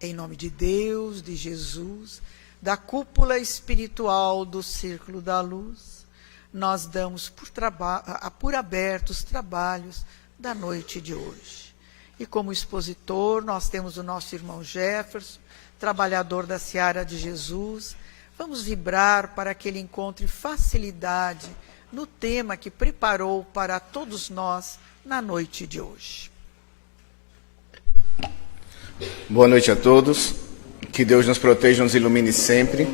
Em nome de Deus, de Jesus, da cúpula espiritual do Círculo da Luz, nós damos por abertos os trabalhos da noite de hoje. E como expositor, nós temos o nosso irmão Jefferson, trabalhador da Seara de Jesus. Vamos vibrar para que ele encontre facilidade no tema que preparou para todos nós na noite de hoje. Boa noite a todos. Que Deus nos proteja e nos ilumine sempre.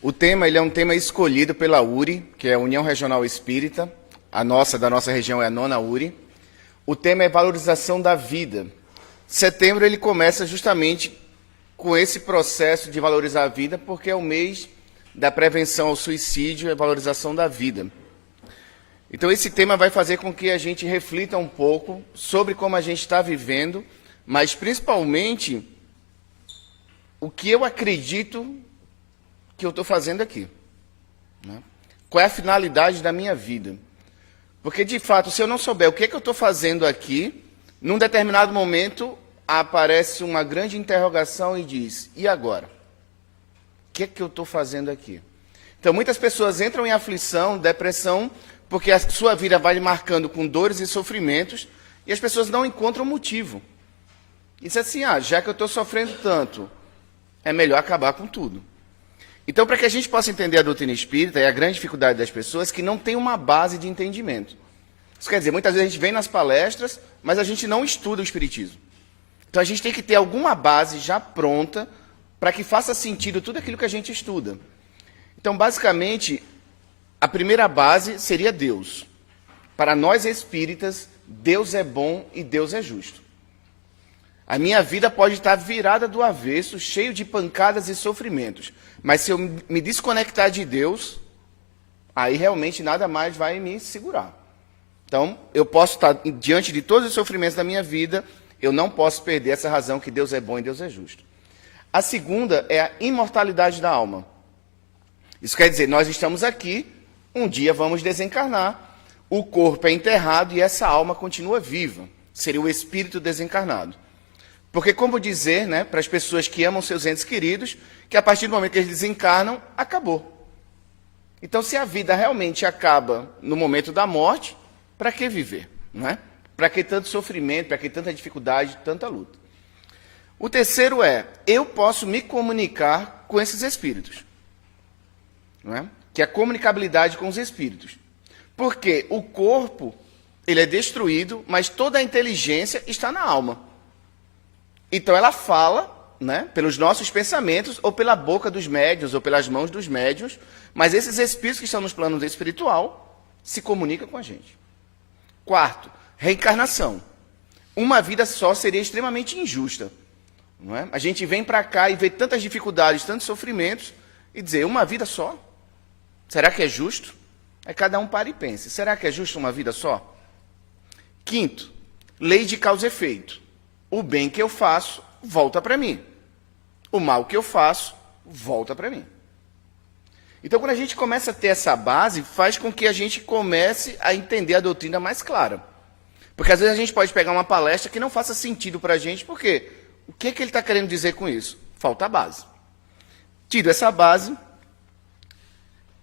O tema é um tema escolhido pela URI, que é a União Regional Espírita. Da nossa região é a 9ª URI. O tema é valorização da vida. Setembro ele começa justamente com esse processo de valorizar a vida, porque é o mês da prevenção ao suicídio e a valorização da vida. Então esse tema vai fazer com que a gente reflita um pouco sobre como a gente está vivendo, mas principalmente o que eu acredito que eu estou fazendo aqui, né? Qual é a finalidade da minha vida? Porque, de fato, se eu não souber o que eu estou fazendo aqui, num determinado momento aparece uma grande interrogação e diz, e agora? O que é que eu estou fazendo aqui? Então, muitas pessoas entram em aflição, depressão, porque a sua vida vai marcando com dores e sofrimentos, e as pessoas não encontram motivo. E diz assim, já que eu estou sofrendo tanto, é melhor acabar com tudo. Então, para que a gente possa entender a doutrina espírita, é a grande dificuldade das pessoas que não tem uma base de entendimento. Isso quer dizer, muitas vezes a gente vem nas palestras, mas a gente não estuda o espiritismo. Então, a gente tem que ter alguma base já pronta para que faça sentido tudo aquilo que a gente estuda. Então, basicamente, a primeira base seria Deus. Para nós espíritas, Deus é bom e Deus é justo. A minha vida pode estar virada do avesso, cheio de pancadas e sofrimentos. Mas se eu me desconectar de Deus, aí realmente nada mais vai me segurar. Então, eu posso estar diante de todos os sofrimentos da minha vida, eu não posso perder essa razão que Deus é bom e Deus é justo. A segunda é a imortalidade da alma. Isso quer dizer, nós estamos aqui, um dia vamos desencarnar, o corpo é enterrado e essa alma continua viva. Seria o espírito desencarnado. Porque como dizer, né, para as pessoas que amam seus entes queridos, que a partir do momento que eles desencarnam, acabou. Então, se a vida realmente acaba no momento da morte, para que viver? Não é? Para que tanto sofrimento, para que tanta dificuldade, tanta luta? O terceiro é, eu posso me comunicar com esses espíritos. Não é? Que é a comunicabilidade com os espíritos. Porque o corpo, ele é destruído, mas toda a inteligência está na alma. Então ela fala, né, pelos nossos pensamentos, ou pela boca dos médiuns, ou pelas mãos dos médiuns, mas esses espíritos que estão nos planos espiritual se comunicam com a gente. Quarto, reencarnação. Uma vida só seria extremamente injusta. Não é? A gente vem para cá e vê tantas dificuldades, tantos sofrimentos, e dizer, uma vida só? Será que é justo? É cada um para e pense. Será que é justo uma vida só? Quinto, lei de causa e efeito. O bem que eu faço, volta para mim. O mal que eu faço, volta para mim. Então, quando a gente começa a ter essa base, faz com que a gente comece a entender a doutrina mais clara. Porque, às vezes, a gente pode pegar uma palestra que não faça sentido para a gente, porque o que ele está querendo dizer com isso? Falta a base. Tido essa base,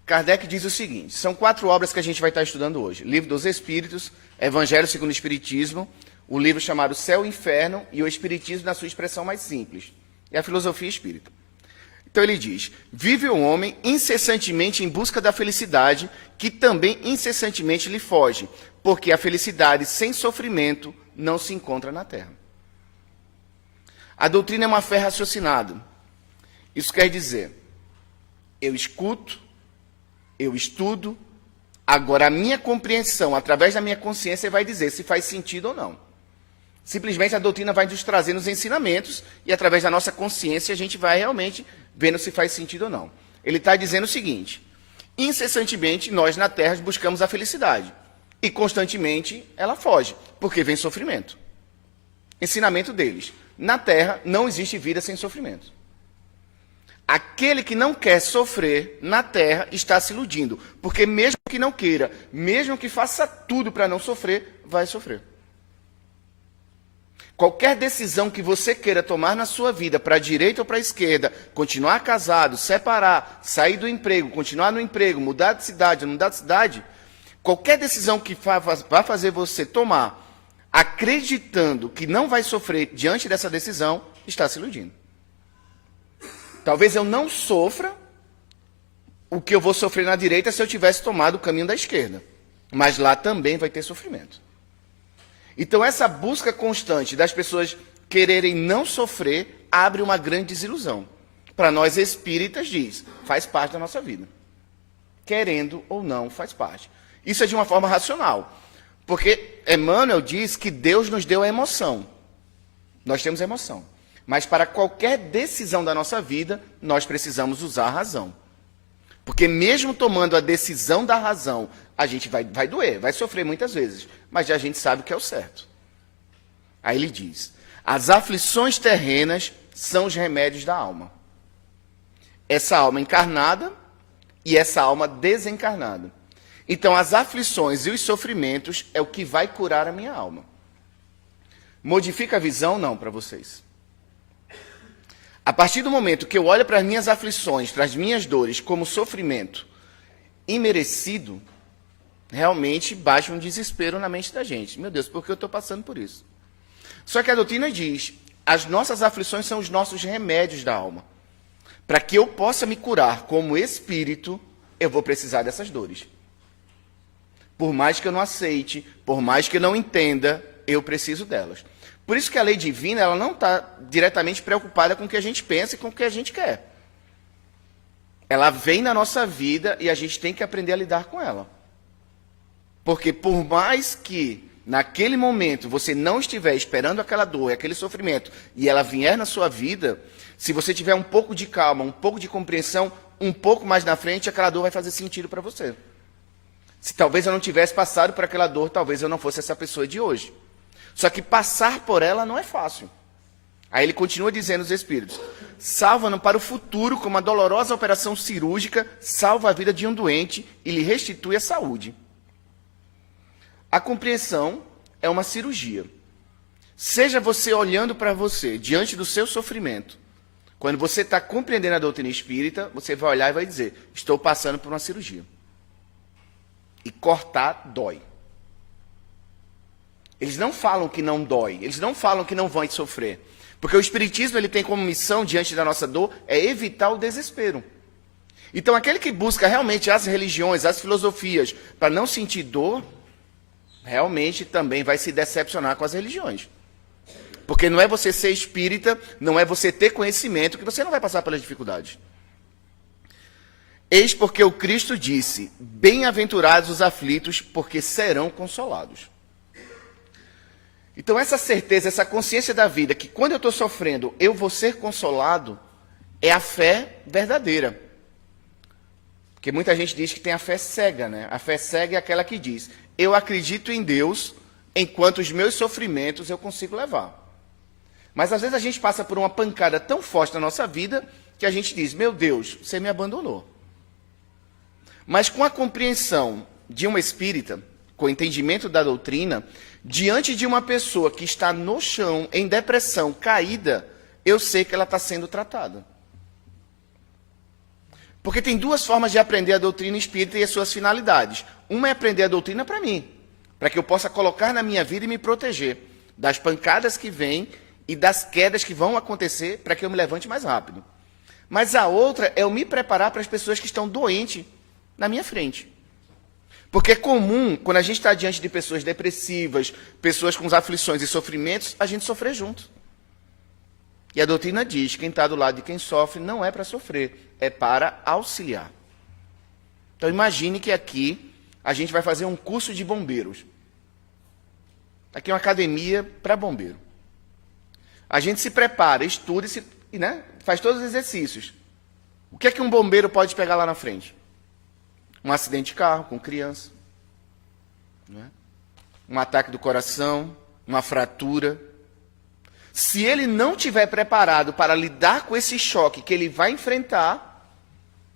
Kardec diz o seguinte, são 4 obras que a gente vai estar estudando hoje. Livro dos Espíritos, Evangelho segundo o Espiritismo, o livro chamado Céu e Inferno e o Espiritismo na sua expressão mais simples. É a filosofia espírita. Então ele diz, vive o homem incessantemente em busca da felicidade, que também incessantemente lhe foge, porque a felicidade sem sofrimento não se encontra na Terra. A doutrina é uma fé raciocinada. Isso quer dizer, eu escuto, eu estudo, agora a minha compreensão, através da minha consciência, vai dizer se faz sentido ou não. Simplesmente a doutrina vai nos trazendo os ensinamentos e através da nossa consciência a gente vai realmente vendo se faz sentido ou não. Ele está dizendo o seguinte, incessantemente nós na Terra buscamos a felicidade e constantemente ela foge, porque vem sofrimento. Ensinamento deles, na Terra não existe vida sem sofrimento. Aquele que não quer sofrer na Terra está se iludindo, porque mesmo que não queira, mesmo que faça tudo para não sofrer, vai sofrer. Qualquer decisão que você queira tomar na sua vida, para a direita ou para a esquerda, continuar casado, separar, sair do emprego, continuar no emprego, mudar de cidade, não mudar de cidade, qualquer decisão que vá fazer você tomar, acreditando que não vai sofrer diante dessa decisão, está se iludindo. Talvez eu não sofra o que eu vou sofrer na direita se eu tivesse tomado o caminho da esquerda. Mas lá também vai ter sofrimento. Então, essa busca constante das pessoas quererem não sofrer abre uma grande desilusão. Para nós espíritas, diz, faz parte da nossa vida. Querendo ou não, faz parte. Isso é de uma forma racional. Porque Emmanuel diz que Deus nos deu a emoção. Nós temos emoção. Mas para qualquer decisão da nossa vida, nós precisamos usar a razão. Porque mesmo tomando a decisão da razão, a gente vai doer, vai sofrer muitas vezes, mas já a gente sabe o que é o certo. Aí ele diz, as aflições terrenas são os remédios da alma. Essa alma encarnada e essa alma desencarnada. Então, as aflições e os sofrimentos é o que vai curar a minha alma. Modifica a visão? Não, para vocês. A partir do momento que eu olho para as minhas aflições, para as minhas dores, como sofrimento imerecido, realmente baixa um desespero na mente da gente. Meu Deus, por que eu estou passando por isso? Só que a doutrina diz, as nossas aflições são os nossos remédios da alma. Para que eu possa me curar como espírito, eu vou precisar dessas dores. Por mais que eu não aceite, por mais que eu não entenda, eu preciso delas. Por isso que a lei divina ela não está diretamente preocupada com o que a gente pensa e com o que a gente quer. Ela vem na nossa vida e a gente tem que aprender a lidar com ela. Porque por mais que naquele momento você não estiver esperando aquela dor, aquele sofrimento, e ela vier na sua vida, se você tiver um pouco de calma, um pouco de compreensão, um pouco mais na frente, aquela dor vai fazer sentido para você. Se talvez eu não tivesse passado por aquela dor, talvez eu não fosse essa pessoa de hoje. Só que passar por ela não é fácil. Aí ele continua dizendo aos espíritos, salva-nos para o futuro com uma dolorosa operação cirúrgica, salva a vida de um doente e lhe restitui a saúde. A compreensão é uma cirurgia. Seja você olhando para você, diante do seu sofrimento, quando você está compreendendo a doutrina espírita, você vai olhar e vai dizer, estou passando por uma cirurgia. E cortar dói. Eles não falam que não dói, eles não falam que não vão sofrer. Porque o Espiritismo ele tem como missão, diante da nossa dor, é evitar o desespero. Então, aquele que busca realmente as religiões, as filosofias, para não sentir dor, realmente também vai se decepcionar com as religiões. Porque não é você ser espírita, não é você ter conhecimento, que você não vai passar pelas dificuldades. Eis porque o Cristo disse, bem-aventurados os aflitos, porque serão consolados. Então, essa certeza, essa consciência da vida, que quando eu estou sofrendo, eu vou ser consolado, é a fé verdadeira. Porque muita gente diz que tem a fé cega, né? A fé cega é aquela que diz, eu acredito em Deus, enquanto os meus sofrimentos eu consigo levar. Mas às vezes a gente passa por uma pancada tão forte na nossa vida, que a gente diz, meu Deus, você me abandonou. Mas com a compreensão de um espírita, com o entendimento da doutrina, diante de uma pessoa que está no chão, em depressão, caída, eu sei que ela está sendo tratada. Porque tem duas formas de aprender a doutrina espírita e as suas finalidades. Uma é aprender a doutrina para mim, para que eu possa colocar na minha vida e me proteger das pancadas que vêm e das quedas que vão acontecer para que eu me levante mais rápido. Mas a outra é eu me preparar para as pessoas que estão doentes na minha frente. Porque é comum, quando a gente está diante de pessoas depressivas, pessoas com aflições e sofrimentos, a gente sofrer junto. E a doutrina diz, quem está do lado de quem sofre não é para sofrer, é para auxiliar. Então imagine que aqui a gente vai fazer um curso de bombeiros. Aqui é uma academia para bombeiro. A gente se prepara, estuda e faz todos os exercícios. O que é que um bombeiro pode pegar lá na frente? Um acidente de carro com criança, um ataque do coração, uma fratura. Se ele não estiver preparado para lidar com esse choque que ele vai enfrentar,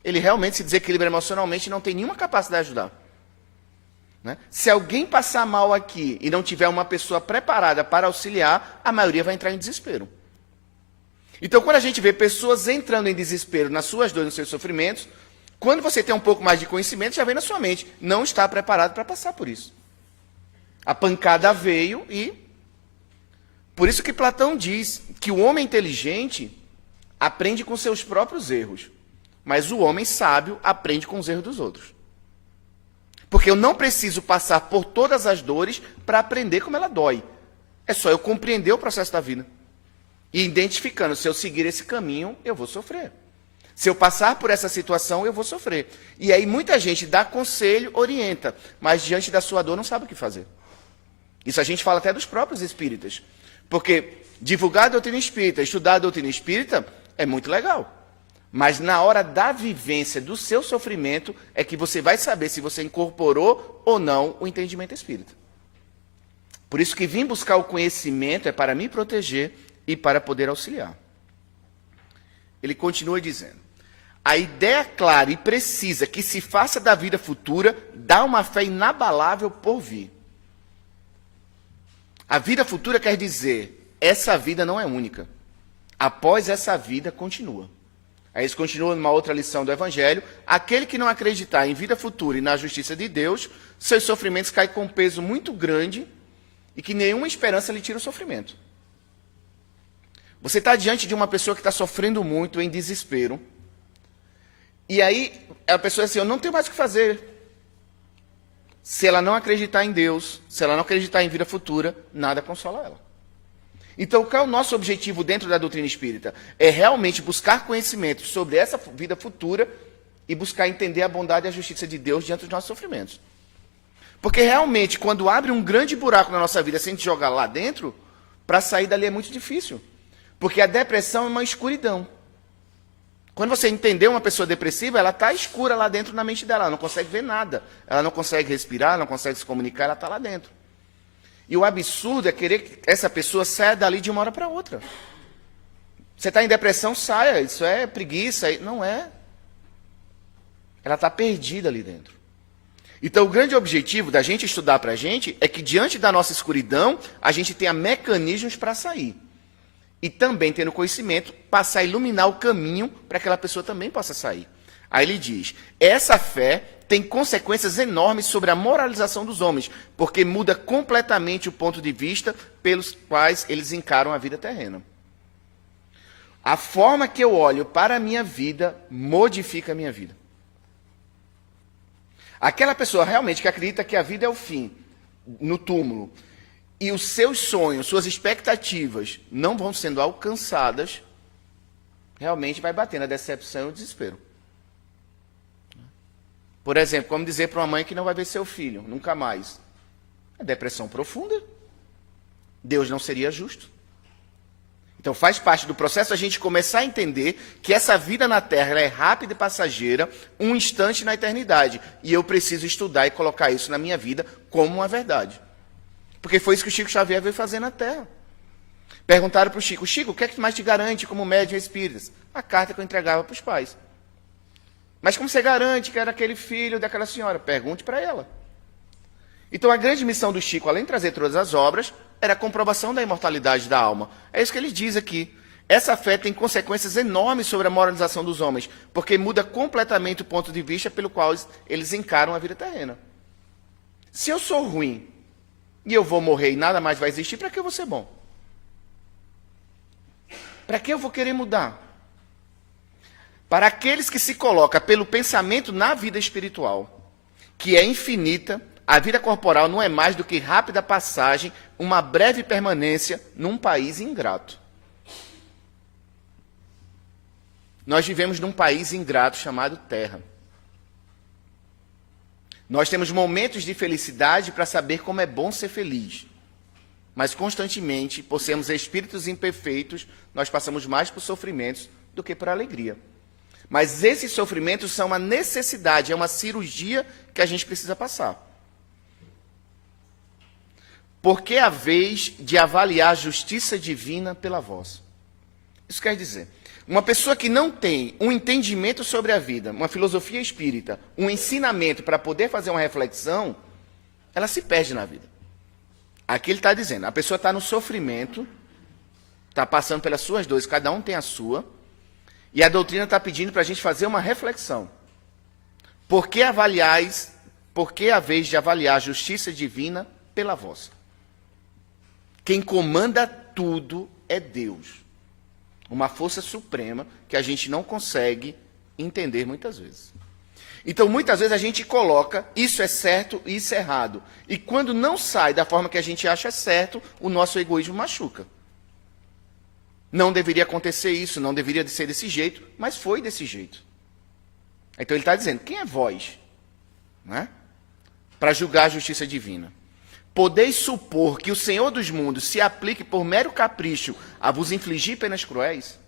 ele realmente se desequilibra emocionalmente e não tem nenhuma capacidade de ajudar. Né? Se alguém passar mal aqui e não tiver uma pessoa preparada para auxiliar, a maioria vai entrar em desespero. Então, quando a gente vê pessoas entrando em desespero nas suas dores, nos seus sofrimentos, quando você tem um pouco mais de conhecimento, já vem na sua mente, não está preparado para passar por isso. A pancada veio e... Por isso que Platão diz que o homem inteligente aprende com seus próprios erros, mas o homem sábio aprende com os erros dos outros. Porque eu não preciso passar por todas as dores para aprender como ela dói. É só eu compreender o processo da vida. E identificando, se eu seguir esse caminho, eu vou sofrer. Se eu passar por essa situação, eu vou sofrer. E aí muita gente dá conselho, orienta, mas diante da sua dor não sabe o que fazer. Isso a gente fala até dos próprios espíritas. Porque divulgar a doutrina espírita, estudar a doutrina espírita é muito legal. Mas na hora da vivência do seu sofrimento é que você vai saber se você incorporou ou não o entendimento espírita. Por isso que vir buscar o conhecimento é para me proteger e para poder auxiliar. Ele continua dizendo: a ideia clara e precisa que se faça da vida futura dá uma fé inabalável por vir. A vida futura quer dizer, essa vida não é única. Após essa vida, continua. Aí isso continua numa outra lição do Evangelho. Aquele que não acreditar em vida futura e na justiça de Deus, seus sofrimentos caem com um peso muito grande e que nenhuma esperança lhe tira o sofrimento. Você está diante de uma pessoa que está sofrendo muito, em desespero, e aí a pessoa diz assim, eu não tenho mais o que fazer. Se ela não acreditar em Deus, se ela não acreditar em vida futura, nada consola ela. Então, qual é o nosso objetivo dentro da doutrina espírita? É realmente buscar conhecimento sobre essa vida futura e buscar entender a bondade e a justiça de Deus diante dos nossos sofrimentos. Porque realmente, quando abre um grande buraco na nossa vida, se a gente jogar lá dentro, para sair dali é muito difícil. Porque a depressão é uma escuridão. Quando você entender uma pessoa depressiva, ela está escura lá dentro na mente dela, ela não consegue ver nada. Ela não consegue respirar, não consegue se comunicar, ela está lá dentro. E o absurdo é querer que essa pessoa saia dali de uma hora para outra. Você está em depressão, saia. Isso é preguiça. Não é. Ela está perdida ali dentro. Então, o grande objetivo da gente estudar para a gente é que, diante da nossa escuridão, a gente tenha mecanismos para sair. E também, tendo conhecimento, passar a iluminar o caminho para que aquela pessoa também possa sair. Aí ele diz, essa fé tem consequências enormes sobre a moralização dos homens, porque muda completamente o ponto de vista pelos quais eles encaram a vida terrena. A forma que eu olho para a minha vida modifica a minha vida. Aquela pessoa realmente que acredita que a vida é o fim, no túmulo, e os seus sonhos, suas expectativas não vão sendo alcançadas, realmente vai bater na decepção e o desespero. Por exemplo, como dizer para uma mãe que não vai ver seu filho, nunca mais. É depressão profunda. Deus não seria justo. Então faz parte do processo a gente começar a entender que essa vida na Terra ela é rápida e passageira, um instante na eternidade. E eu preciso estudar e colocar isso na minha vida como uma verdade. Porque foi isso que o Chico Xavier veio fazer na Terra. Perguntaram para o Chico, Chico, o que é que mais te garante como médium espírita? A carta que eu entregava para os pais. Mas como você garante que era aquele filho daquela senhora? Pergunte para ela. Então a grande missão do Chico, além de trazer todas as obras, era a comprovação da imortalidade da alma. É isso que ele diz aqui. Essa fé tem consequências enormes sobre a moralização dos homens, porque muda completamente o ponto de vista pelo qual eles encaram a vida terrena. Se eu sou ruim e eu vou morrer e nada mais vai existir, para que eu vou ser bom? Para que eu vou querer mudar? Para aqueles que se colocam pelo pensamento na vida espiritual, que é infinita, a vida corporal não é mais do que rápida passagem, uma breve permanência num país ingrato. Nós vivemos num país ingrato chamado Terra. Nós temos momentos de felicidade para saber como é bom ser feliz. Mas constantemente, por sermos espíritos imperfeitos, nós passamos mais por sofrimentos do que por alegria. Mas esses sofrimentos são uma necessidade, é uma cirurgia que a gente precisa passar. Porque é a vez de avaliar a justiça divina pela vossa. Isso quer dizer, uma pessoa que não tem um entendimento sobre a vida, uma filosofia espírita, um ensinamento para poder fazer uma reflexão, ela se perde na vida. Aqui ele está dizendo, a pessoa está no sofrimento, está passando pelas suas dores, cada um tem a sua, e a doutrina está pedindo para a gente fazer uma reflexão. Por que a vez de avaliar a justiça divina pela vossa? Quem comanda tudo é Deus. Uma força suprema que a gente não consegue entender muitas vezes. Então, muitas vezes a gente coloca isso é certo e isso é errado. E quando não sai da forma que a gente acha certo, o nosso egoísmo machuca. Não deveria acontecer isso, não deveria ser desse jeito, mas foi desse jeito. Então ele está dizendo, quem é vós? Né? Para julgar a justiça divina. Podeis supor que o Senhor dos mundos se aplique por mero capricho a vos infligir penas cruéis?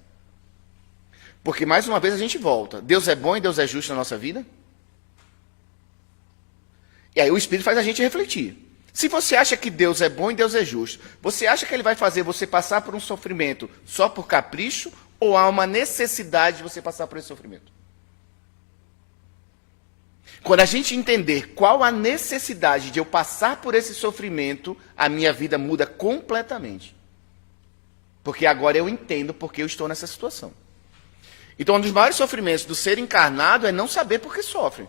Porque, mais uma vez, a gente volta. Deus é bom e Deus é justo na nossa vida? E aí o Espírito faz a gente refletir. Se você acha que Deus é bom e Deus é justo, você acha que Ele vai fazer você passar por um sofrimento só por capricho? Ou há uma necessidade de você passar por esse sofrimento? Quando a gente entender qual a necessidade de eu passar por esse sofrimento, a minha vida muda completamente. Porque agora eu entendo porque eu estou nessa situação. Então, um dos maiores sofrimentos do ser encarnado é não saber por que sofre.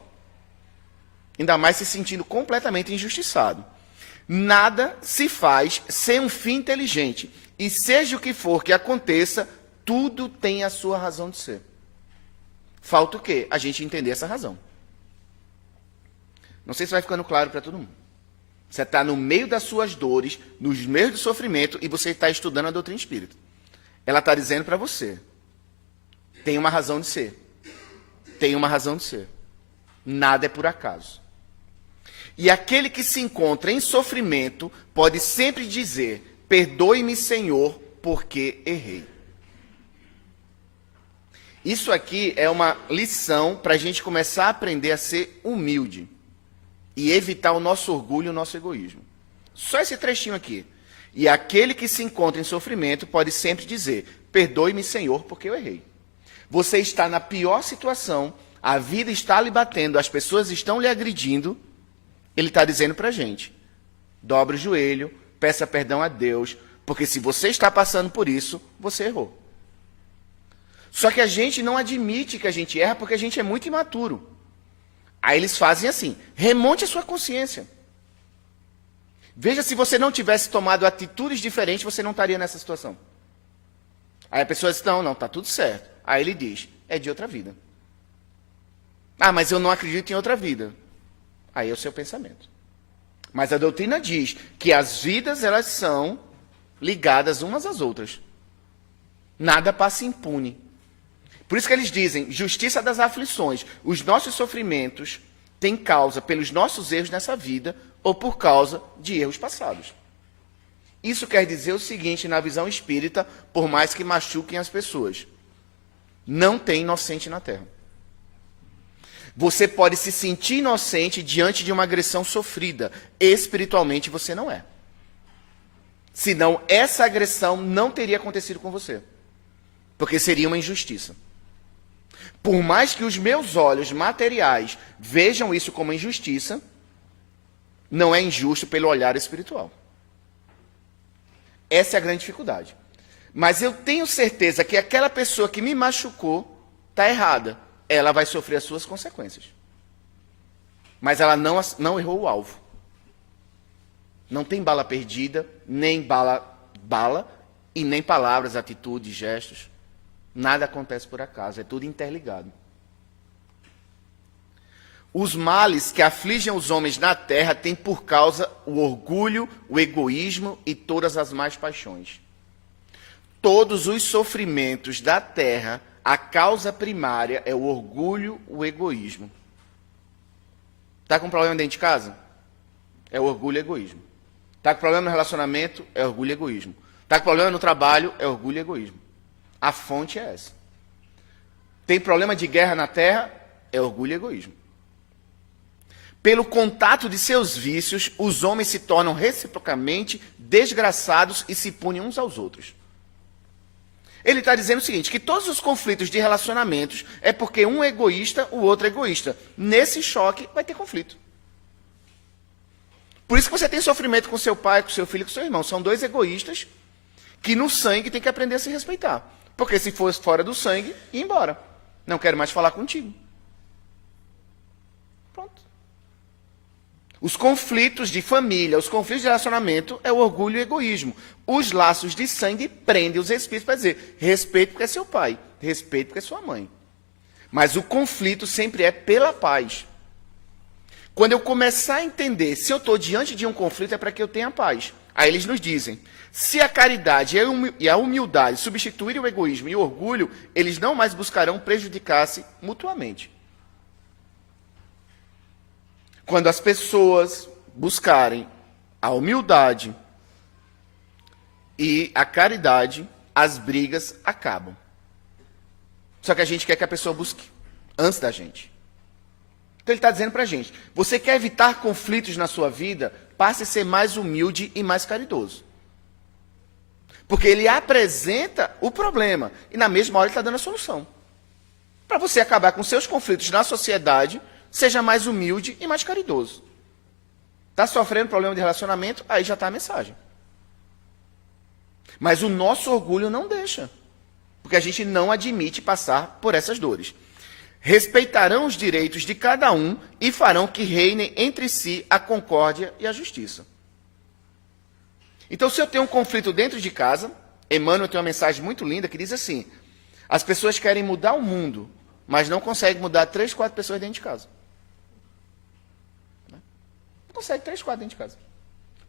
Ainda mais se sentindo completamente injustiçado. Nada se faz sem um fim inteligente. E seja o que for que aconteça, tudo tem a sua razão de ser. Falta o quê? A gente entender essa razão. Não sei se vai ficando claro para todo mundo. Você está no meio das suas dores, nos meios do sofrimento, e você está estudando a doutrina espírita. Ela está dizendo para você, tem uma razão de ser. Tem uma razão de ser. Nada é por acaso. E aquele que se encontra em sofrimento pode sempre dizer, perdoe-me, Senhor, porque errei. Isso aqui é uma lição para a gente começar a aprender a ser humilde. E evitar o nosso orgulho e o nosso egoísmo. Só esse trechinho aqui. E aquele que se encontra em sofrimento pode sempre dizer, perdoe-me, Senhor, porque eu errei. Você está na pior situação, a vida está lhe batendo, as pessoas estão lhe agredindo. Ele está dizendo para a gente, dobre o joelho, peça perdão a Deus, porque se você está passando por isso, você errou. Só que a gente não admite que a gente erra porque a gente é muito imaturo. Aí eles fazem assim, remonte a sua consciência. Veja se você não tivesse tomado atitudes diferentes, você não estaria nessa situação. Aí a pessoa diz, não, está tudo certo. Aí ele diz, é de outra vida. Ah, mas eu não acredito em outra vida. Aí é o seu pensamento. Mas a doutrina diz que as vidas, elas são ligadas umas às outras. Nada passa impune. Por isso que eles dizem, justiça das aflições. Os nossos sofrimentos têm causa pelos nossos erros nessa vida ou por causa de erros passados. Isso quer dizer o seguinte, na visão espírita, por mais que machuquem as pessoas. Não tem inocente na Terra. Você pode se sentir inocente diante de uma agressão sofrida. Espiritualmente você não é. Senão essa agressão não teria acontecido com você. Porque seria uma injustiça. Por mais que os meus olhos materiais vejam isso como injustiça, não é injusto pelo olhar espiritual. Essa é a grande dificuldade. Mas eu tenho certeza que aquela pessoa que me machucou está errada. Ela vai sofrer as suas consequências. Mas ela não errou o alvo. Não tem bala perdida, nem bala e nem palavras, atitudes, gestos. Nada acontece por acaso, é tudo interligado. Os males que afligem os homens na terra têm por causa o orgulho, o egoísmo e todas as más paixões. Todos os sofrimentos da terra, a causa primária é o orgulho, o egoísmo. Está com problema dentro de casa? É o orgulho e o egoísmo. Está com problema no relacionamento? É orgulho e egoísmo. Está com problema no trabalho? É orgulho e egoísmo. A fonte é essa. Tem problema de guerra na terra? É orgulho e egoísmo. Pelo contato de seus vícios, os homens se tornam reciprocamente desgraçados e se punem uns aos outros. Ele está dizendo o seguinte, que todos os conflitos de relacionamentos é porque um é egoísta, o outro é egoísta. Nesse choque vai ter conflito. Por isso que você tem sofrimento com seu pai, com seu filho, com seu irmão. São dois egoístas que no sangue tem que aprender a se respeitar. Porque se fosse fora do sangue, ia embora. Não quero mais falar contigo. Pronto. Os conflitos de família, os conflitos de relacionamento é o orgulho e o egoísmo. Os laços de sangue prendem os espíritos para dizer, respeito porque é seu pai, respeito porque é sua mãe. Mas o conflito sempre é pela paz. Quando eu começar a entender, se eu estou diante de um conflito, é para que eu tenha paz. Aí eles nos dizem, se a caridade e a humildade substituírem o egoísmo e o orgulho, eles não mais buscarão prejudicar-se mutuamente. Quando as pessoas buscarem a humildade e a caridade, as brigas acabam. Só que a gente quer que a pessoa busque antes da gente. Então ele está dizendo para a gente, você quer evitar conflitos na sua vida, passe a ser mais humilde e mais caridoso. Porque ele apresenta o problema e na mesma hora ele está dando a solução. Para você acabar com seus conflitos na sociedade, seja mais humilde e mais caridoso. Está sofrendo problema de relacionamento, aí já está a mensagem. Mas o nosso orgulho não deixa. Porque a gente não admite passar por essas dores. Respeitarão os direitos de cada um e farão que reinem entre si a concórdia e a justiça. Então, se eu tenho um conflito dentro de casa, Emmanuel tem uma mensagem muito linda que diz assim, as pessoas querem mudar o mundo, mas não conseguem mudar 3, 4 pessoas dentro de casa. Não consegue 3, 4 dentro de casa.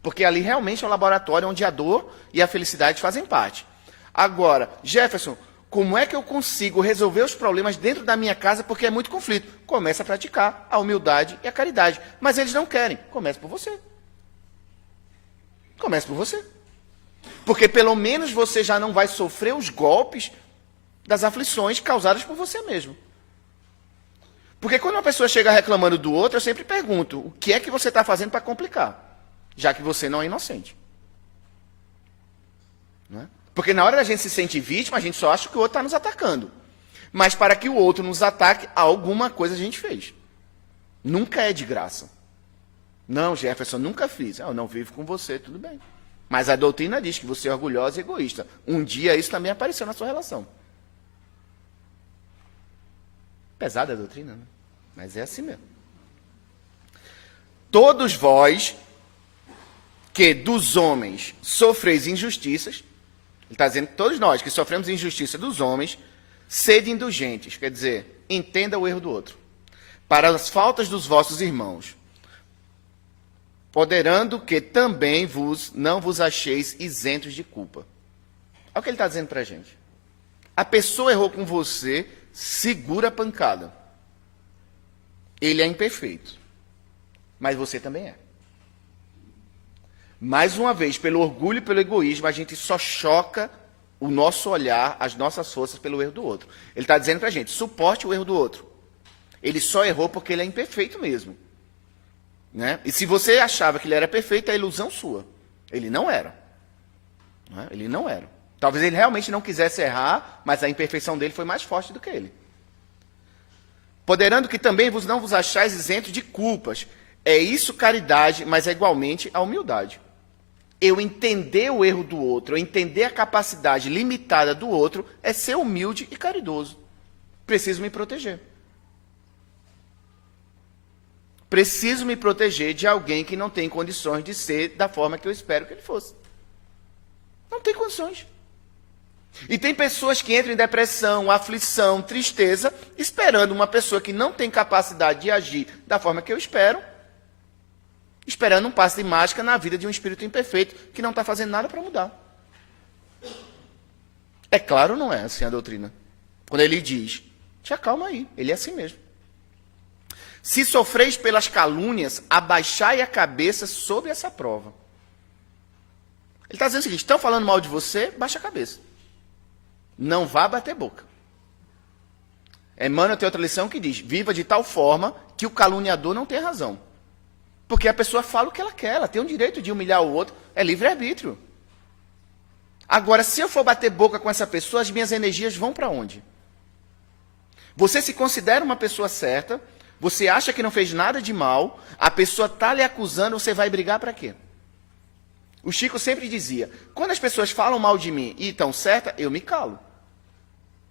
Porque ali realmente é um laboratório onde a dor e a felicidade fazem parte. Agora, Jefferson, como é que eu consigo resolver os problemas dentro da minha casa porque é muito conflito? Começa a praticar a humildade e a caridade. Mas eles não querem. Comece por você. Comece por você. Porque pelo menos você já não vai sofrer os golpes das aflições causadas por você mesmo. Porque quando uma pessoa chega reclamando do outro, eu sempre pergunto, o que é que você está fazendo para complicar? Já que você não é inocente. Não é? Porque na hora da gente se sentir vítima, a gente só acha que o outro está nos atacando. Mas para que o outro nos ataque, alguma coisa a gente fez. Nunca é de graça. Não, Jefferson, nunca fiz. Eu não vivo com você, tudo bem. Mas a doutrina diz que você é orgulhosa e egoísta. Um dia isso também apareceu na sua relação. Pesada a doutrina, né? Mas é assim mesmo. Todos vós, que dos homens sofreis injustiças, ele está dizendo que todos nós que sofremos injustiça dos homens, sede indulgentes, quer dizer, entenda o erro do outro, para as faltas dos vossos irmãos, poderando que também não vos acheis isentos de culpa. Olha o que ele está dizendo para a gente. A pessoa errou com você, segura a pancada. Ele é imperfeito, mas você também é. Mais uma vez, pelo orgulho e pelo egoísmo, a gente só choca o nosso olhar, as nossas forças pelo erro do outro. Ele está dizendo para a gente, suporte o erro do outro. Ele só errou porque ele é imperfeito mesmo. Né? E se você achava que ele era perfeito, é ilusão sua. Ele não era. Né? Ele não era. Talvez ele realmente não quisesse errar, mas a imperfeição dele foi mais forte do que ele. Poderando que também não vos achais isentos de culpas. É isso caridade, mas é igualmente a humildade. Eu entender o erro do outro, eu entender a capacidade limitada do outro, é ser humilde e caridoso. Preciso me proteger. Preciso me proteger de alguém que não tem condições de ser da forma que eu espero que ele fosse. Não tem condições. E tem pessoas que entram em depressão, aflição, tristeza, esperando uma pessoa que não tem capacidade de agir da forma que eu espero, esperando um passe de mágica na vida de um espírito imperfeito que não está fazendo nada para mudar. É claro, não é assim a doutrina. Quando ele diz, te acalma aí, ele é assim mesmo. Se sofreis pelas calúnias, abaixai a cabeça sob essa prova. Ele está dizendo o seguinte, estão falando mal de você, baixa a cabeça. Não vá bater boca. Emmanuel tem outra lição que diz, viva de tal forma que o caluniador não tenha razão. Porque a pessoa fala o que ela quer, ela tem o direito de humilhar o outro, é livre-arbítrio. Agora, se eu for bater boca com essa pessoa, as minhas energias vão para onde? Você se considera uma pessoa certa, Você acha que não fez nada de mal, a pessoa está lhe acusando, você vai brigar para quê? O Chico sempre dizia, quando as pessoas falam mal de mim e estão certas, eu me calo.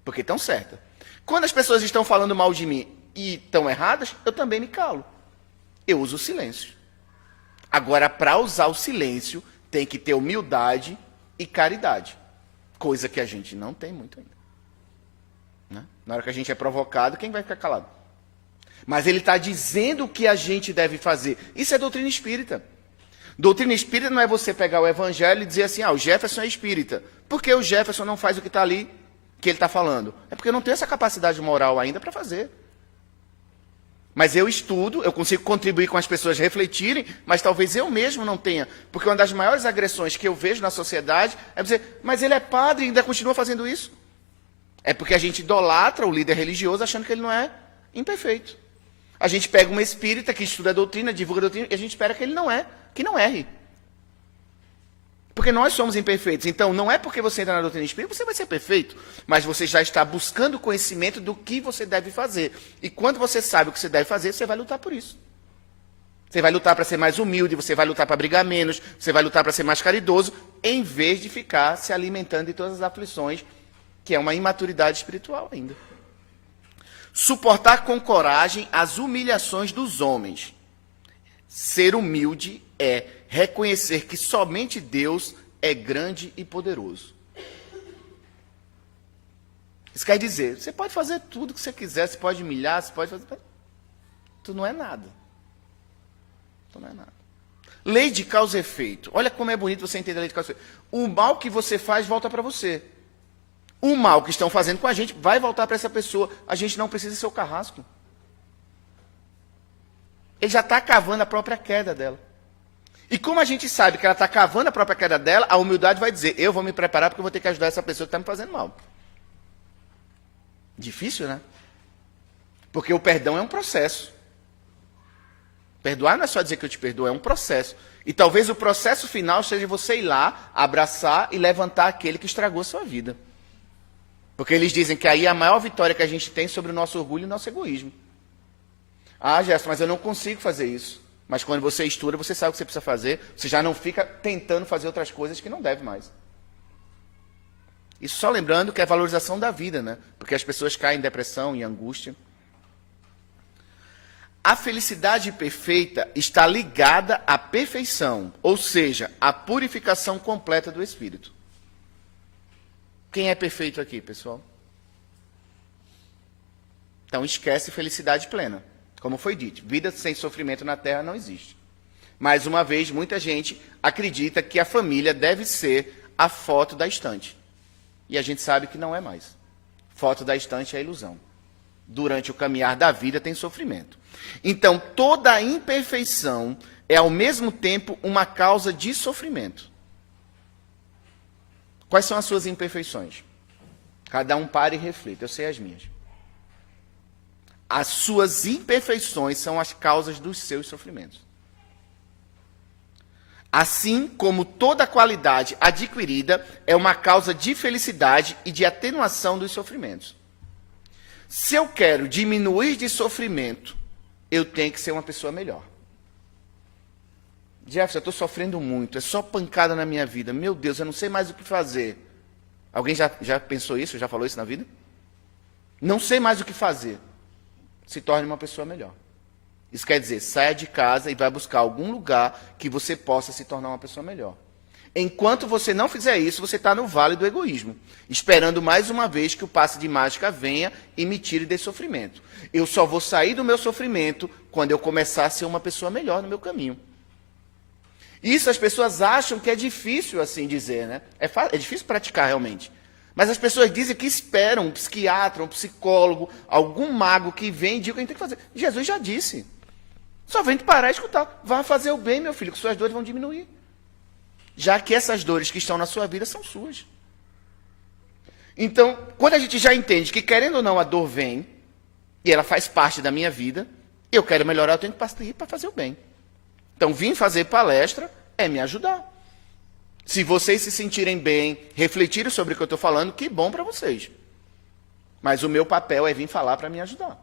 Porque estão certas. Quando as pessoas estão falando mal de mim e estão erradas, eu também me calo. Eu uso o silêncio. Agora, para usar o silêncio, tem que ter humildade e caridade. Coisa que a gente não tem muito ainda. Né? Na hora que a gente é provocado, quem vai ficar calado? Mas ele está dizendo o que a gente deve fazer. Isso é doutrina espírita. Doutrina espírita não é você pegar o evangelho e dizer assim, o Jefferson é espírita. Por que o Jefferson não faz o que está ali, que ele está falando? É porque eu não tenho essa capacidade moral ainda para fazer. Mas eu estudo, eu consigo contribuir com as pessoas refletirem, mas talvez eu mesmo não tenha. Porque uma das maiores agressões que eu vejo na sociedade é dizer, mas ele é padre e ainda continua fazendo isso. É porque a gente idolatra o líder religioso achando que ele não é imperfeito. A gente pega uma espírita que estuda a doutrina, divulga a doutrina, e a gente espera que ele que não erre. Porque nós somos imperfeitos. Então, não é porque você entra na doutrina espírita que você vai ser perfeito, mas você já está buscando conhecimento do que você deve fazer. E quando você sabe o que você deve fazer, você vai lutar por isso. Você vai lutar para ser mais humilde, você vai lutar para brigar menos, você vai lutar para ser mais caridoso, em vez de ficar se alimentando de todas as aflições, que é uma imaturidade espiritual ainda. Suportar com coragem as humilhações dos homens. Ser humilde é reconhecer que somente Deus é grande e poderoso. Isso quer dizer, você pode fazer tudo que você quiser, você pode humilhar, você pode fazer... Tu não é nada. Tu não é nada. Lei de causa e efeito. Olha como é bonito você entender a lei de causa e efeito. O mal que você faz volta para você. O mal que estão fazendo com a gente vai voltar para essa pessoa. A gente não precisa ser o carrasco. Ele já está cavando a própria queda dela. E como a gente sabe que ela está cavando a própria queda dela, a humildade vai dizer, eu vou me preparar porque eu vou ter que ajudar essa pessoa que está me fazendo mal. Difícil, né? Porque o perdão é um processo. Perdoar não é só dizer que eu te perdoo, é um processo. E talvez o processo final seja você ir lá, abraçar e levantar aquele que estragou a sua vida. Porque eles dizem que aí é a maior vitória que a gente tem sobre o nosso orgulho e o nosso egoísmo. Ah, Gerson, mas eu não consigo fazer isso. Mas quando você estuda, você sabe o que você precisa fazer. Você já não fica tentando fazer outras coisas que não deve mais. Isso só lembrando que é valorização da vida, né? Porque as pessoas caem em depressão e angústia. A felicidade perfeita está ligada à perfeição, ou seja, à purificação completa do espírito. Quem é perfeito aqui, pessoal? Então esquece felicidade plena. Como foi dito, vida sem sofrimento na Terra não existe. Mais uma vez, muita gente acredita que a família deve ser a foto da estante. E a gente sabe que não é mais. Foto da estante é ilusão. Durante o caminhar da vida tem sofrimento. Então, toda a imperfeição é, ao mesmo tempo, uma causa de sofrimento. Quais são as suas imperfeições? Cada um para e reflita. Eu sei as minhas. As suas imperfeições são as causas dos seus sofrimentos. Assim como toda qualidade adquirida é uma causa de felicidade e de atenuação dos sofrimentos. Se eu quero diminuir de sofrimento, eu tenho que ser uma pessoa melhor. Jefferson, eu estou sofrendo muito, é só pancada na minha vida. Meu Deus, eu não sei mais o que fazer. Alguém já pensou isso, já falou isso na vida? Não sei mais o que fazer. Se torne uma pessoa melhor. Isso quer dizer, saia de casa e vai buscar algum lugar que você possa se tornar uma pessoa melhor. Enquanto você não fizer isso, você está no vale do egoísmo, esperando mais uma vez que o passe de mágica venha e me tire desse sofrimento. Eu só vou sair do meu sofrimento quando eu começar a ser uma pessoa melhor no meu caminho. Isso as pessoas acham que é difícil assim dizer, né? É difícil praticar realmente. Mas as pessoas dizem que esperam um psiquiatra, um psicólogo, algum mago que vem e diga o que a gente tem que fazer. Jesus já disse. Só vem parar e escutar. Vá fazer o bem, meu filho, que suas dores vão diminuir. Já que essas dores que estão na sua vida são suas. Então, quando a gente já entende que, querendo ou não, a dor vem, e ela faz parte da minha vida, eu quero melhorar, eu tenho que partir para fazer o bem. Então, vir fazer palestra é me ajudar. Se vocês se sentirem bem, refletirem sobre o que eu estou falando, que bom para vocês. Mas o meu papel é vir falar para me ajudar.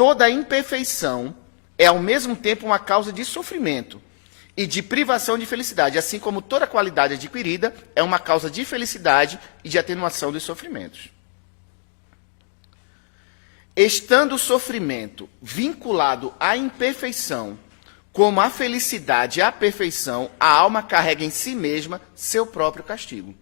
toda imperfeição é ao mesmo tempo uma causa de sofrimento e de privação de felicidade, assim como toda qualidade adquirida é uma causa de felicidade e de atenuação dos sofrimentos. Estando o sofrimento vinculado à imperfeição, como a felicidade à perfeição, a alma carrega em si mesma seu próprio castigo.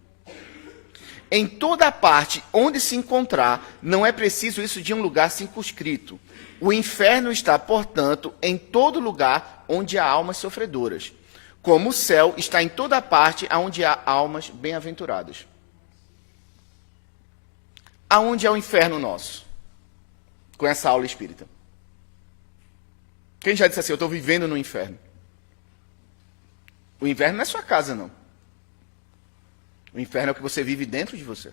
Em toda parte onde se encontrar, não é preciso isso de um lugar circunscrito. O inferno está, portanto, em todo lugar onde há almas sofredoras, como o céu está em toda parte onde há almas bem-aventuradas. Aonde é o inferno nosso? Com essa aula espírita. Quem já disse assim, eu estou vivendo no inferno? O inferno não é sua casa, não. O inferno é o que você vive dentro de você.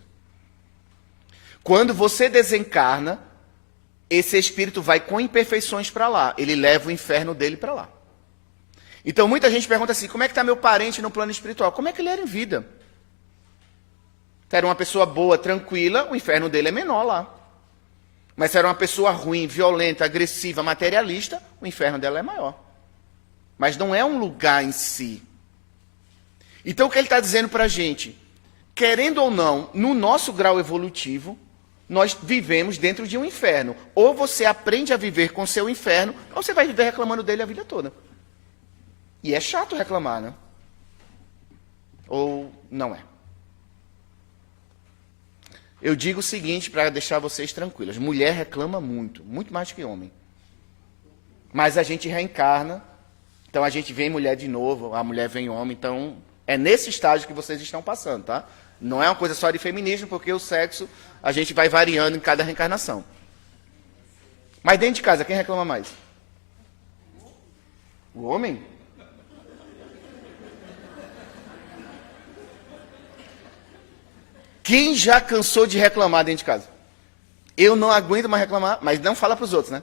Quando você desencarna, esse espírito vai com imperfeições para lá. Ele leva o inferno dele para lá. Então, muita gente pergunta assim, como é que está meu parente no plano espiritual? Como é que ele era em vida? Se era uma pessoa boa, tranquila, o inferno dele é menor lá. Mas se era uma pessoa ruim, violenta, agressiva, materialista, o inferno dela é maior. Mas não é um lugar em si. Então, o que ele está dizendo para a gente? Querendo ou não, no nosso grau evolutivo, nós vivemos dentro de um inferno. Ou você aprende a viver com o seu inferno, ou você vai viver reclamando dele a vida toda. E é chato reclamar, né? Ou não é? Eu digo o seguinte para deixar vocês tranquilas. Mulher reclama muito, muito mais que homem. Mas a gente reencarna, então a gente vem mulher de novo, a mulher vem homem, então é nesse estágio que vocês estão passando, tá? Não é uma coisa só de feminismo, porque o sexo a gente vai variando em cada reencarnação. Mas dentro de casa, quem reclama mais? O homem? Quem já cansou de reclamar dentro de casa? Eu não aguento mais reclamar, mas não fala para os outros, né?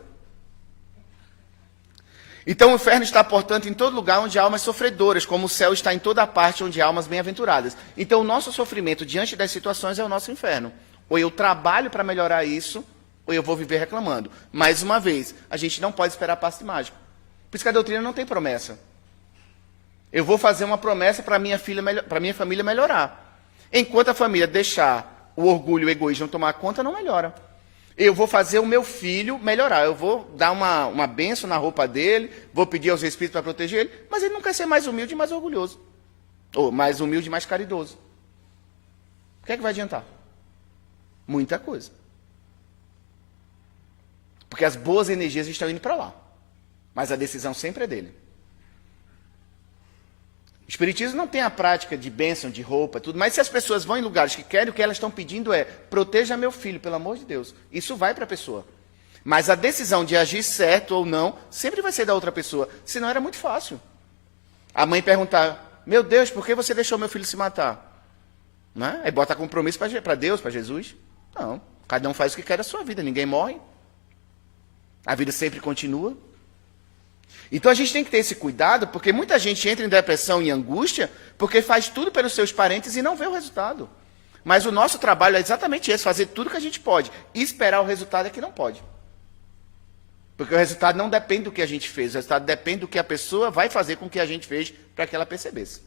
Então o inferno está, portanto, em todo lugar onde há almas sofredoras, como o céu está em toda parte onde há almas bem-aventuradas. Então o nosso sofrimento diante das situações é o nosso inferno. Ou eu trabalho para melhorar isso, ou eu vou viver reclamando. Mais uma vez, a gente não pode esperar passe mágico. Por isso que a doutrina não tem promessa. Eu vou fazer uma promessa para minha família melhorar. Enquanto a família deixar o orgulho e o egoísmo tomar conta, não melhora. Eu vou fazer o meu filho melhorar. Eu vou dar uma bênção na roupa dele, vou pedir aos espíritos para proteger ele, mas ele não quer ser mais humilde e mais orgulhoso. Ou mais humilde e mais caridoso. O que é que vai adiantar? Muita coisa. Porque as boas energias estão indo para lá. Mas a decisão sempre é dele. O espiritismo não tem a prática de bênção, de roupa, tudo, mas se as pessoas vão em lugares que querem, o que elas estão pedindo é, proteja meu filho, pelo amor de Deus. Isso vai para a pessoa. Mas a decisão de agir certo ou não, sempre vai ser da outra pessoa. Senão era muito fácil. A mãe perguntar, meu Deus, por que você deixou meu filho se matar? Não é? Aí bota compromisso para Deus, para Jesus. Não, cada um faz o que quer da sua vida, ninguém morre. A vida sempre continua. Então a gente tem que ter esse cuidado, porque muita gente entra em depressão e angústia porque faz tudo pelos seus parentes e não vê o resultado. Mas o nosso trabalho é exatamente esse, fazer tudo que a gente pode. E esperar o resultado é que não pode. Porque o resultado não depende do que a gente fez, o resultado depende do que a pessoa vai fazer com o que a gente fez para que ela percebesse.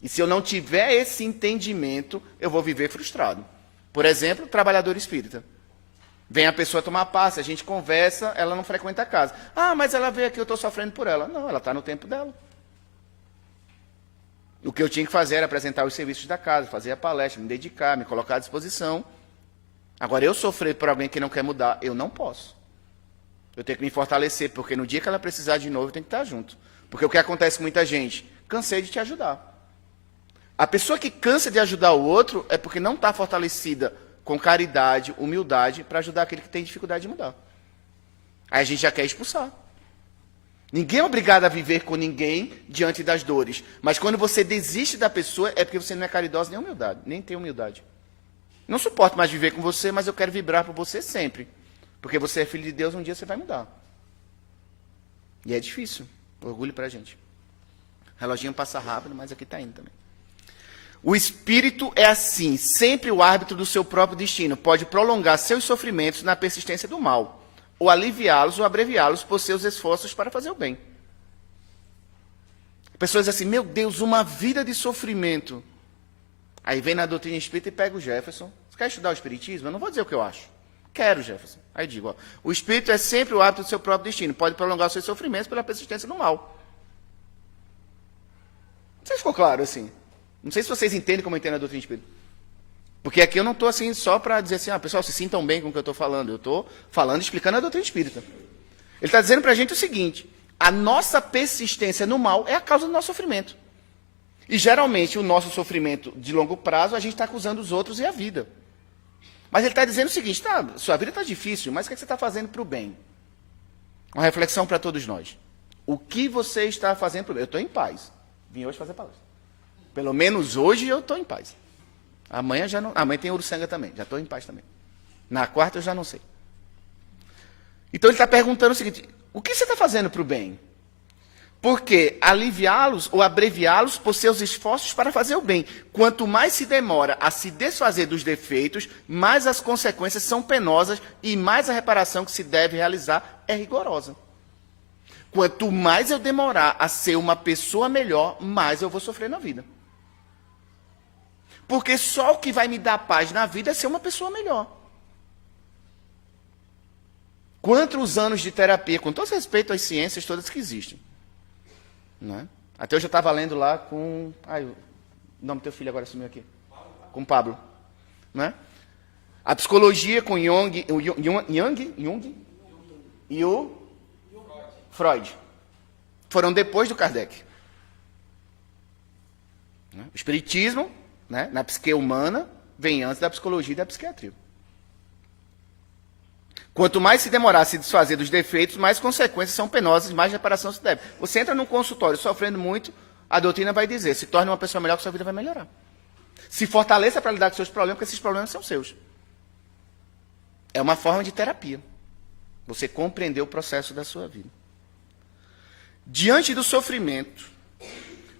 E se eu não tiver esse entendimento, eu vou viver frustrado. Por exemplo, trabalhador espírita. Vem a pessoa tomar passe, a gente conversa, ela não frequenta a casa. Ah, mas ela veio aqui, eu estou sofrendo por ela. Não, ela está no tempo dela. O que eu tinha que fazer era apresentar os serviços da casa, fazer a palestra, me dedicar, me colocar à disposição. Agora, eu sofrer por alguém que não quer mudar, eu não posso. Eu tenho que me fortalecer, porque no dia que ela precisar de novo, eu tenho que estar junto. Porque o que acontece com muita gente? Cansei de te ajudar. A pessoa que cansa de ajudar o outro é porque não está fortalecida com caridade, humildade, para ajudar aquele que tem dificuldade de mudar. Aí a gente já quer expulsar. Ninguém é obrigado a viver com ninguém diante das dores. Mas quando você desiste da pessoa, é porque você não é caridosa nem humildade, nem tem humildade. Não suporto mais viver com você, mas eu quero vibrar por você sempre. Porque você é filho de Deus, um dia você vai mudar. E é difícil. Orgulho para a gente. O reloginho passa rápido, mas aqui está indo também. O espírito é assim, sempre o árbitro do seu próprio destino. Pode prolongar seus sofrimentos na persistência do mal, ou aliviá-los ou abreviá-los por seus esforços para fazer o bem. Pessoas dizem assim, meu Deus, uma vida de sofrimento. Aí vem na doutrina espírita e pega o Jefferson. Você quer estudar o espiritismo? Eu não vou dizer o que eu acho. Quero, Jefferson. Aí digo, ó, o espírito é sempre o hábito do seu próprio destino. Pode prolongar os seus sofrimentos pela persistência no mal. Não sei se ficou claro assim. Não sei se vocês entendem como eu entendo a doutrina espírita. Porque aqui eu não estou assim só para dizer assim, pessoal, se sintam bem com o que eu estou falando. Eu estou falando, explicando a doutrina espírita. Ele está dizendo para a gente o seguinte, a nossa persistência no mal é a causa do nosso sofrimento. E geralmente o nosso sofrimento de longo prazo, a gente está acusando os outros e a vida. Mas ele está dizendo o seguinte, sua vida está difícil, mas o que você está fazendo para o bem? Uma reflexão para todos nós. O que você está fazendo para o bem? Eu estou em paz. Vim hoje fazer palestra. Pelo menos hoje eu estou em paz. Amanhã já não. Amanhã tem Uruçanga também. Já estou em paz também. Na quarta eu já não sei. Então ele está perguntando o seguinte: o que você está fazendo para o bem? Porque aliviá-los ou abreviá-los por seus esforços para fazer o bem. Quanto mais se demora a se desfazer dos defeitos, mais as consequências são penosas e mais a reparação que se deve realizar é rigorosa. Quanto mais eu demorar a ser uma pessoa melhor, mais eu vou sofrer na vida. Porque só o que vai me dar paz na vida é ser uma pessoa melhor. Quantos anos de terapia, com todo respeito às ciências todas que existem. Não é? Até hoje eu estava lendo lá com... o nome do teu filho agora sumiu aqui. Com Pablo. Não é? A psicologia com Jung e o Freud. Foram depois do Kardec. O espiritismo, né, na psique humana, vem antes da psicologia e da psiquiatria. Quanto mais se demorar a se desfazer dos defeitos, mais consequências são penosas e mais reparação se deve. Você entra num consultório sofrendo muito, a doutrina vai dizer, se torne uma pessoa melhor que sua vida vai melhorar. Se fortaleça para lidar com seus problemas, porque esses problemas são seus. É uma forma de terapia. Você compreender o processo da sua vida. Diante do sofrimento,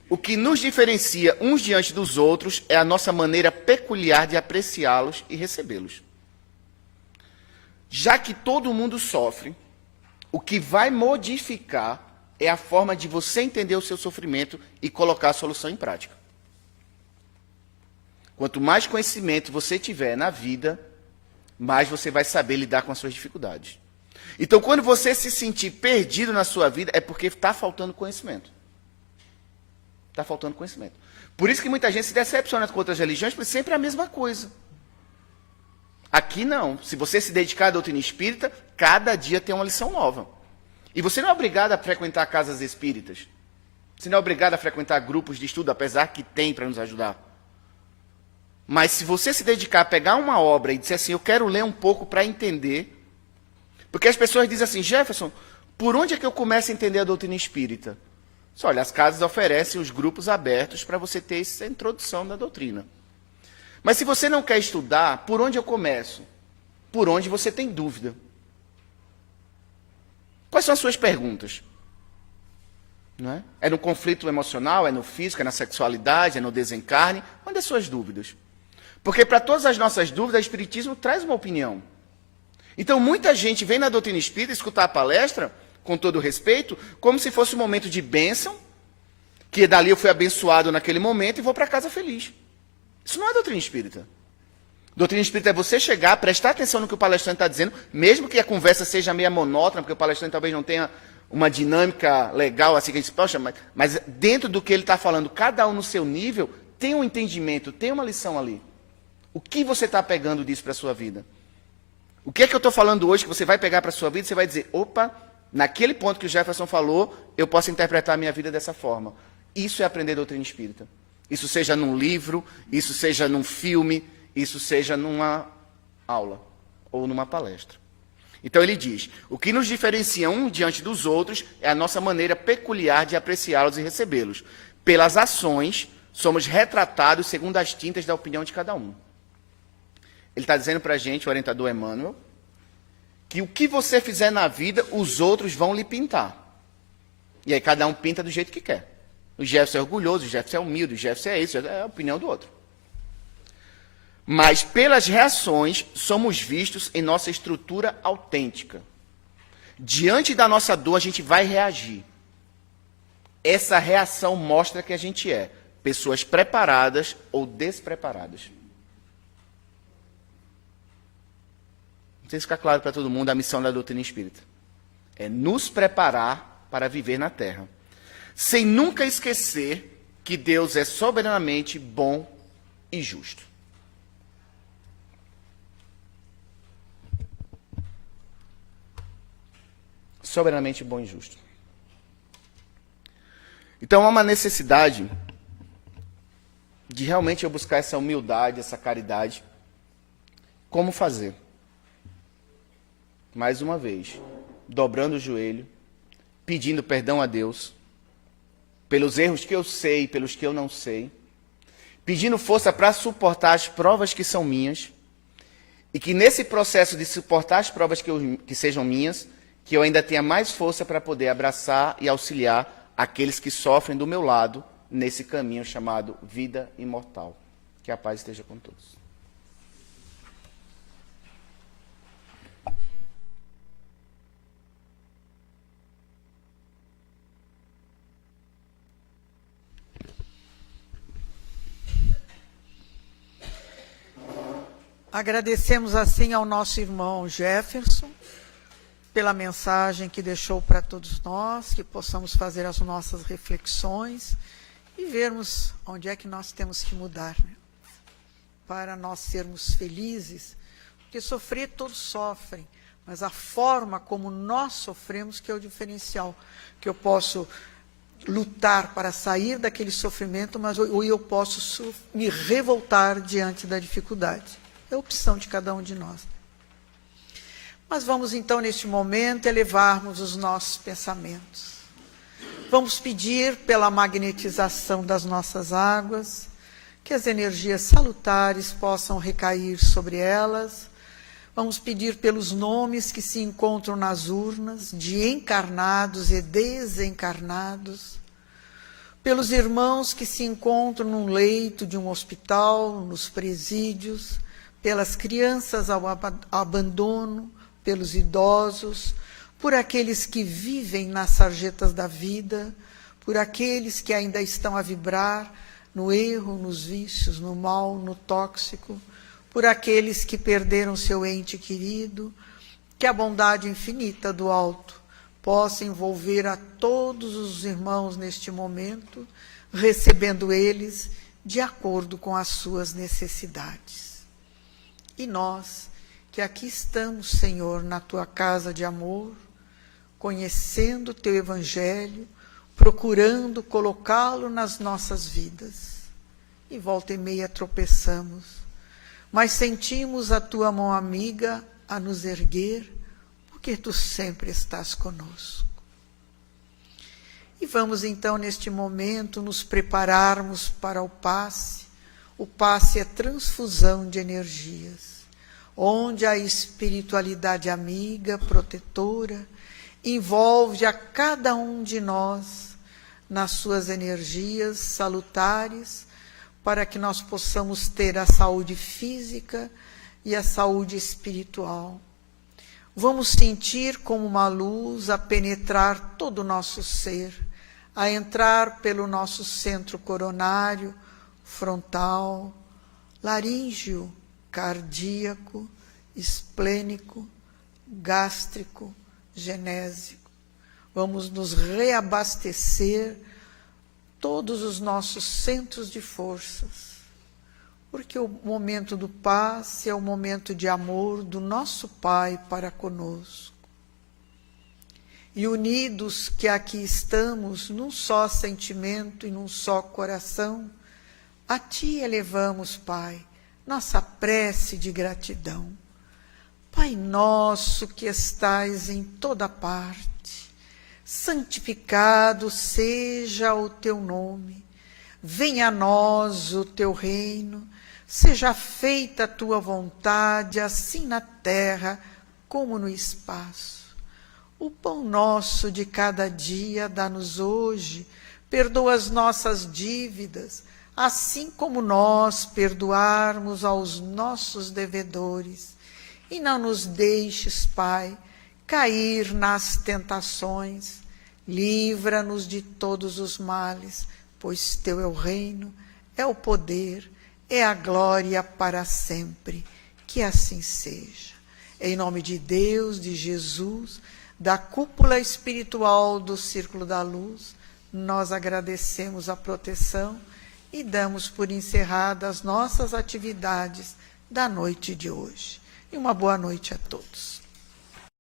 o que nos diferencia uns diante dos outros é a nossa maneira peculiar de apreciá-los e recebê-los. Já que todo mundo sofre, o que vai modificar é a forma de você entender o seu sofrimento e colocar a solução em prática. Quanto mais conhecimento você tiver na vida, mais você vai saber lidar com as suas dificuldades. Então, quando você se sentir perdido na sua vida, é porque está faltando conhecimento. Está faltando conhecimento. Por isso que muita gente se decepciona com outras religiões, porque sempre é a mesma coisa. Aqui não. Se você se dedicar à doutrina espírita, cada dia tem uma lição nova. E você não é obrigado a frequentar casas espíritas. Você não é obrigado a frequentar grupos de estudo, apesar que tem para nos ajudar. Mas se você se dedicar a pegar uma obra e dizer assim, eu quero ler um pouco para entender. Porque as pessoas dizem assim, Jefferson, por onde é que eu começo a entender a doutrina espírita? Olha, as casas oferecem os grupos abertos para você ter essa introdução da doutrina. Mas se você não quer estudar, por onde eu começo? Por onde você tem dúvida. Quais são as suas perguntas? Não é? É no conflito emocional, é no físico, é na sexualidade, é no desencarne? Onde as suas dúvidas? Porque para todas as nossas dúvidas, o Espiritismo traz uma opinião. Então, muita gente vem na doutrina espírita escutar a palestra, com todo respeito, como se fosse um momento de bênção, que dali eu fui abençoado naquele momento e vou para casa feliz. Isso não é doutrina espírita. Doutrina espírita é você chegar, prestar atenção no que o palestrante está dizendo, mesmo que a conversa seja meio monótona, porque o palestrante talvez não tenha uma dinâmica legal, assim que a gente poxa, mas dentro do que ele está falando, cada um no seu nível, tem um entendimento, tem uma lição ali. O que você está pegando disso para a sua vida? O que é que eu estou falando hoje que você vai pegar para a sua vida e você vai dizer, opa, naquele ponto que o Jefferson falou, eu posso interpretar a minha vida dessa forma. Isso é aprender doutrina espírita. Isso seja num livro, isso seja num filme, isso seja numa aula ou numa palestra. Então ele diz, o que nos diferencia um diante dos outros é a nossa maneira peculiar de apreciá-los e recebê-los. Pelas ações, somos retratados segundo as tintas da opinião de cada um. Ele está dizendo para a gente, o orientador Emmanuel, que o que você fizer na vida, os outros vão lhe pintar. E aí cada um pinta do jeito que quer. O Jefferson é orgulhoso, o Jefferson é humilde, o Jefferson é isso, é a opinião do outro. Mas pelas reações, somos vistos em nossa estrutura autêntica. Diante da nossa dor, a gente vai reagir. Essa reação mostra que a gente é pessoas preparadas ou despreparadas. Não sei se fica claro para todo mundo a missão da doutrina espírita. É nos preparar para viver na Terra. Sem nunca esquecer que Deus é soberanamente bom e justo. Soberanamente bom e justo. Então há uma necessidade de realmente eu buscar essa humildade, essa caridade. Como fazer? Mais uma vez, dobrando o joelho, pedindo perdão a Deus, pelos erros que eu sei, pelos que eu não sei, pedindo força para suportar as provas que são minhas, e que nesse processo de suportar as provas que sejam minhas, que eu ainda tenha mais força para poder abraçar e auxiliar aqueles que sofrem do meu lado nesse caminho chamado vida imortal. Que a paz esteja com todos. Agradecemos assim ao nosso irmão Jefferson pela mensagem que deixou para todos nós, que possamos fazer as nossas reflexões e vermos onde é que nós temos que mudar, né? Para nós sermos felizes, porque sofrer todos sofrem, mas a forma como nós sofremos que é o diferencial, que eu posso lutar para sair daquele sofrimento, mas ou eu posso me revoltar diante da dificuldade. É a opção de cada um de nós. Mas vamos então, neste momento, elevarmos os nossos pensamentos. Vamos pedir pela magnetização das nossas águas, que as energias salutares possam recair sobre elas. Vamos pedir pelos nomes que se encontram nas urnas, de encarnados e desencarnados, pelos irmãos que se encontram num leito de um hospital, nos presídios, pelas crianças ao abandono, pelos idosos, por aqueles que vivem nas sarjetas da vida, por aqueles que ainda estão a vibrar no erro, nos vícios, no mal, no tóxico, por aqueles que perderam seu ente querido, que a bondade infinita do alto possa envolver a todos os irmãos neste momento, recebendo eles de acordo com as suas necessidades. E nós, que aqui estamos, Senhor, na Tua casa de amor, conhecendo o Teu Evangelho, procurando colocá-lo nas nossas vidas. E volta e meia tropeçamos, mas sentimos a Tua mão amiga a nos erguer, porque Tu sempre estás conosco. E vamos então, neste momento, nos prepararmos para o passe. O passe é transfusão de energias, onde a espiritualidade amiga, protetora, envolve a cada um de nós nas suas energias salutares, para que nós possamos ter a saúde física e a saúde espiritual. Vamos sentir como uma luz a penetrar todo o nosso ser, a entrar pelo nosso centro coronário, frontal, laríngeo, cardíaco, esplênico, gástrico, genésico. Vamos nos reabastecer todos os nossos centros de forças, porque o momento do passe é o momento de amor do nosso Pai para conosco. E unidos que aqui estamos, num só sentimento e num só coração, a Ti elevamos, Pai, nossa prece de gratidão. Pai nosso que estais em toda parte, santificado seja o Teu nome, venha a nós o Teu reino, seja feita a Tua vontade, assim na terra como no espaço. O pão nosso de cada dia dá-nos hoje, perdoa as nossas dívidas, assim como nós perdoarmos aos nossos devedores. E não nos deixes, Pai, cair nas tentações, livra-nos de todos os males, pois teu é o reino, é o poder, é a glória para sempre. Que assim seja. Em nome de Deus, de Jesus, da cúpula espiritual do Círculo da Luz, nós agradecemos a proteção e damos por encerradas nossas atividades da noite de hoje. E uma boa noite a todos.